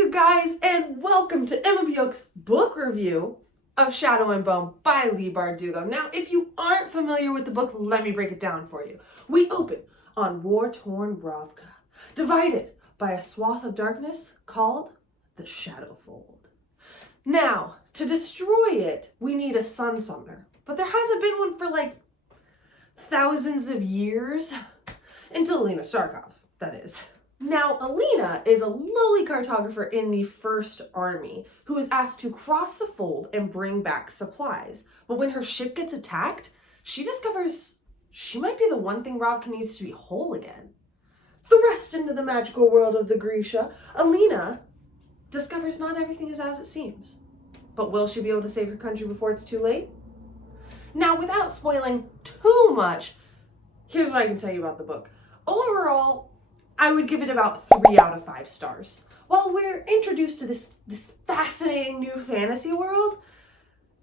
you guys, and welcome to Emma Bjork's book review of Shadow and Bone by Leigh Bardugo. Now, if you aren't familiar with the book, let me break it down for you. We open on war-torn Ravka, divided by a swath of darkness called the Shadowfold. Now, to destroy it, we need a sun summoner, but there hasn't been one for like thousands of years, until Alina Starkov, that is. Now, Alina is a lowly cartographer in the First Army who is asked to cross the fold and bring back supplies. But when her ship gets attacked, she discovers she might be the one thing Ravka needs to be whole again. Thrust into the magical world of the Grisha, Alina discovers not everything is as it seems. But will she be able to save her country before it's too late? Now, without spoiling too much, here's what I can tell you about the book. Overall, I would give it about 3 out of 5 stars. While we're introduced to this fascinating new fantasy world,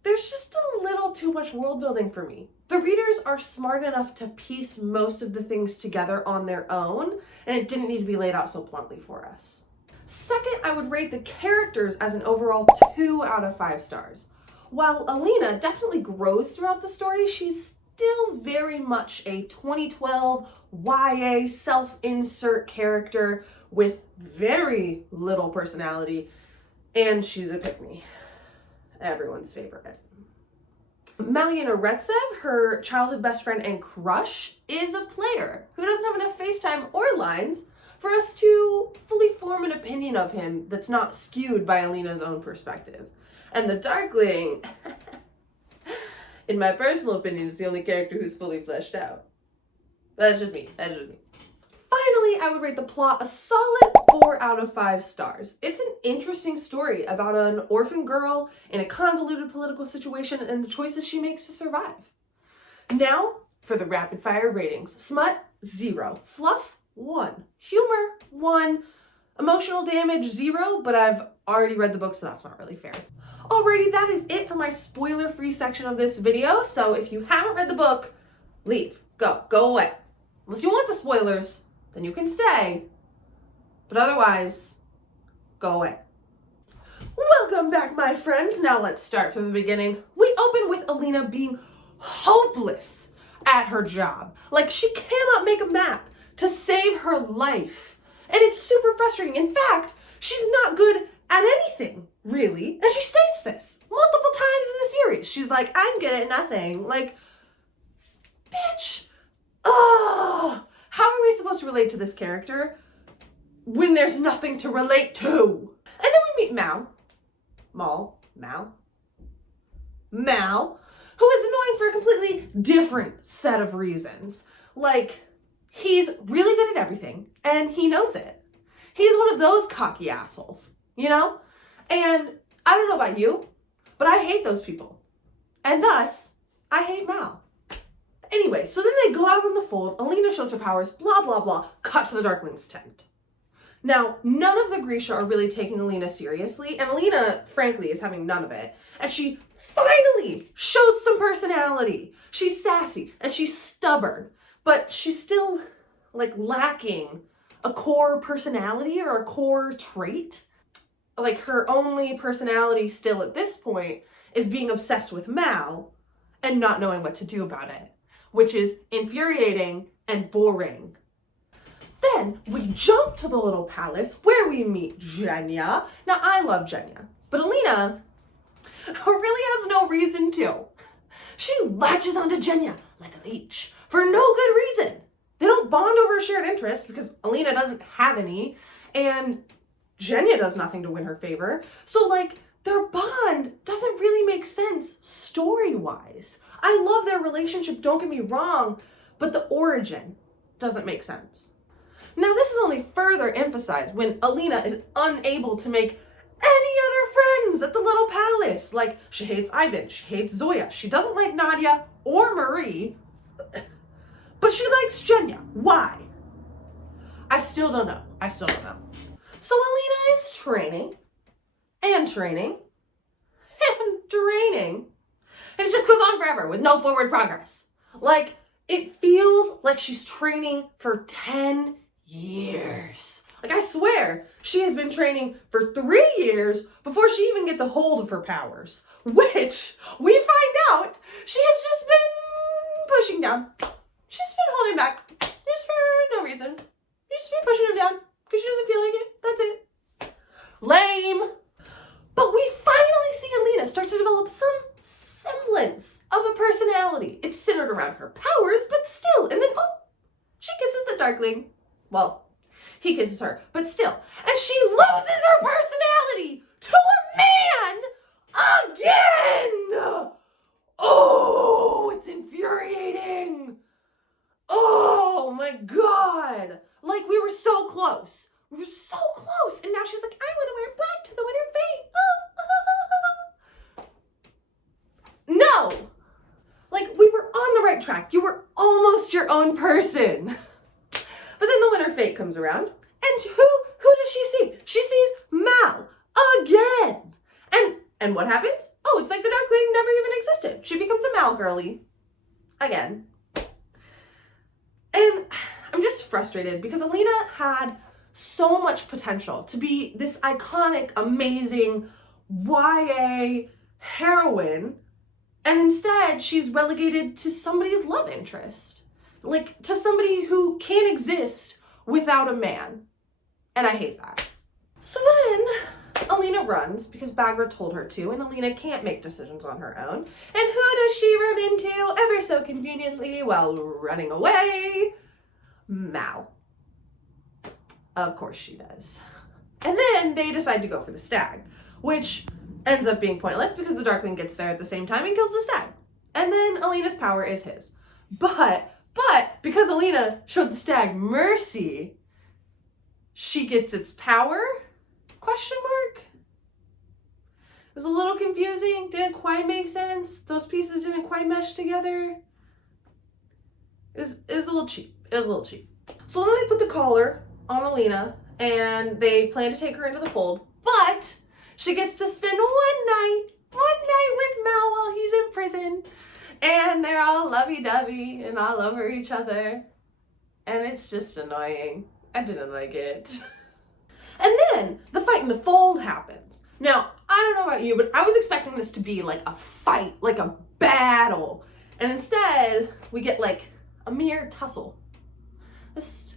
there's just a little too much world building for me. The readers are smart enough to piece most of the things together on their own, and it didn't need to be laid out so bluntly for us. Second, I would rate the characters as an overall 2 out of 5 stars. While Alina definitely grows throughout the story, she's still very much a 2012 YA self-insert character with very little personality, and she's a pick-me. Everyone's favorite. Malyana Retsev, her childhood best friend and crush, is a player who doesn't have enough FaceTime or lines for us to fully form an opinion of him that's not skewed by Alina's own perspective. And the Darkling, in my personal opinion, is the only character who's fully fleshed out. That's just me. Finally, I would rate the plot a solid 4 out of 5 stars. It's an interesting story about an orphan girl in a convoluted political situation and the choices she makes to survive. Now, for the rapid fire ratings. Smut, 0. Fluff, 1. Humor, 1. Emotional damage, 0, but I've already read the book, so that's not really fair. Alrighty, that is it for my spoiler-free section of this video. So if you haven't read the book, leave. Go away. Unless you want the spoilers, then you can stay. But otherwise, go away. Welcome back, my friends. Now let's start from the beginning. We open with Alina being hopeless at her job. Like, she cannot make a map to save her life. And it's super frustrating. In fact, she's not good at anything, really. And she states this multiple times in the series. She's like, I'm good at nothing. Like, bitch. Oh, how are we supposed to relate to this character when there's nothing to relate to? And then we meet Mal, who is annoying for a completely different set of reasons. Like, he's really good at everything, and he knows it. He's one of those cocky assholes, you know? And I don't know about you, but I hate those people. And thus, I hate Mal. Anyway, so then they go out on the fold, Alina shows her powers, blah, blah, blah, cut to the Darkling's tent. Now, none of the Grisha are really taking Alina seriously, and Alina, frankly, is having none of it. And she finally shows some personality. She's sassy, and she's stubborn, but she's still, like, lacking a core personality or a core trait. Like, her only personality still at this point is being obsessed with Mal and not knowing what to do about it, which is infuriating and boring. Then we jump to the little palace where we meet Genya. Now, I love Genya, but Alina really has no reason to. She latches onto Genya like a leech for no good reason. They don't bond over a shared interest because Alina doesn't have any, and Genya does nothing to win her favor. So, like, their bond doesn't really make sense story-wise. I love their relationship, don't get me wrong, but the origin doesn't make sense. Now, this is only further emphasized when Alina is unable to make any other friends at the little palace. Like, she hates Ivan, she hates Zoya, she doesn't like Nadia or Marie, but she likes Genya. Why? I still don't know. So Alina is training, and draining, and it just goes on forever with no forward progress. Like, it feels like she's training for 10 years. Like, I swear, she has been training for 3 years before she even gets a hold of her powers, which we find out she has just been pushing down. She's been holding back just for no reason. She's just been pushing him down because she doesn't feel like it. That's it. Lame. But we finally see Alina start to develop some semblance of a personality. It's centered around her powers, but still. And then, oh, she kisses the Darkling. Well, he kisses her, but still. And she loses her personality to a man again. Oh, it's infuriating. Oh my God. Like, we were so close. We were so close. And now she's like, I want to wear black to the winter fete. No. Like, we were on the right track. You were almost your own person. But then the winter fete comes around. And who does she see? She sees Mal again. And what happens? Oh, it's like the Darkling never even existed. She becomes a Mal girly again. And I'm just frustrated because Alina had so much potential to be this iconic, amazing YA heroine, and instead she's relegated to somebody's love interest. Like, to somebody who can't exist without a man. And I hate that. So then Alina runs because Baghra told her to, and Alina can't make decisions on her own. And who does she run into ever so conveniently while running away? Mal. Of course she does. And then they decide to go for the stag, which ends up being pointless because the Darkling gets there at the same time and kills the stag. And then Alina's power is his. But because Alina showed the stag mercy, she gets its power? Question mark? It was a little confusing. Didn't quite make sense. Those pieces didn't quite mesh together. It was a little cheap. So then they put the collar on Alina and they plan to take her into the fold, but she gets to spend one night with Mal while he's in prison, and they're all lovey-dovey and all over each other, and it's just annoying. I didn't like it. And then the fight in the fold happens. Now, I don't know about you, but I was expecting this to be like a fight, like a battle, and instead we get like a mere tussle. Just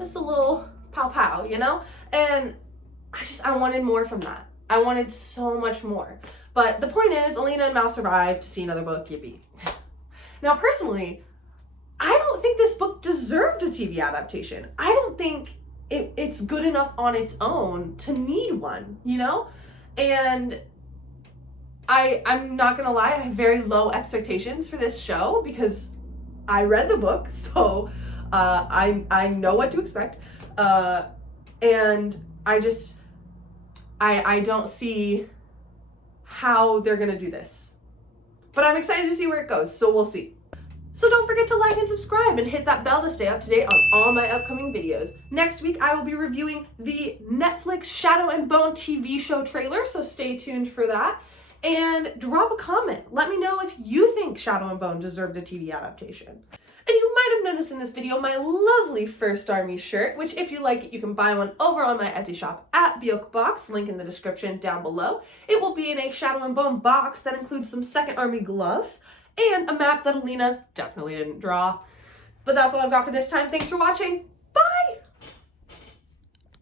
a little pow, you know? And I wanted more from that. I wanted so much more. But the point is, Alina and Mal survived to see another book, yippee. Now, personally, I don't think this book deserved a TV adaptation. I don't think it's good enough on its own to need one, you know? And I'm not gonna lie, I have very low expectations for this show because I read the book, so I know what to expect. And I don't see how they're gonna do this. But I'm excited to see where it goes, so we'll see. So don't forget to like and subscribe and hit that bell to stay up to date on all my upcoming videos. Next week, I will be reviewing the Netflix Shadow and Bone TV show trailer, so stay tuned for that. And drop a comment. Let me know if you think Shadow and Bone deserved a TV adaptation. And you might have noticed in this video my lovely First Army shirt, which if you like it, you can buy one over on my Etsy shop at BeokBox, link in the description down below. It will be in a Shadow and Bone box that includes some Second Army gloves and a map that Alina definitely didn't draw. But that's all I've got for this time. Thanks for watching. Bye!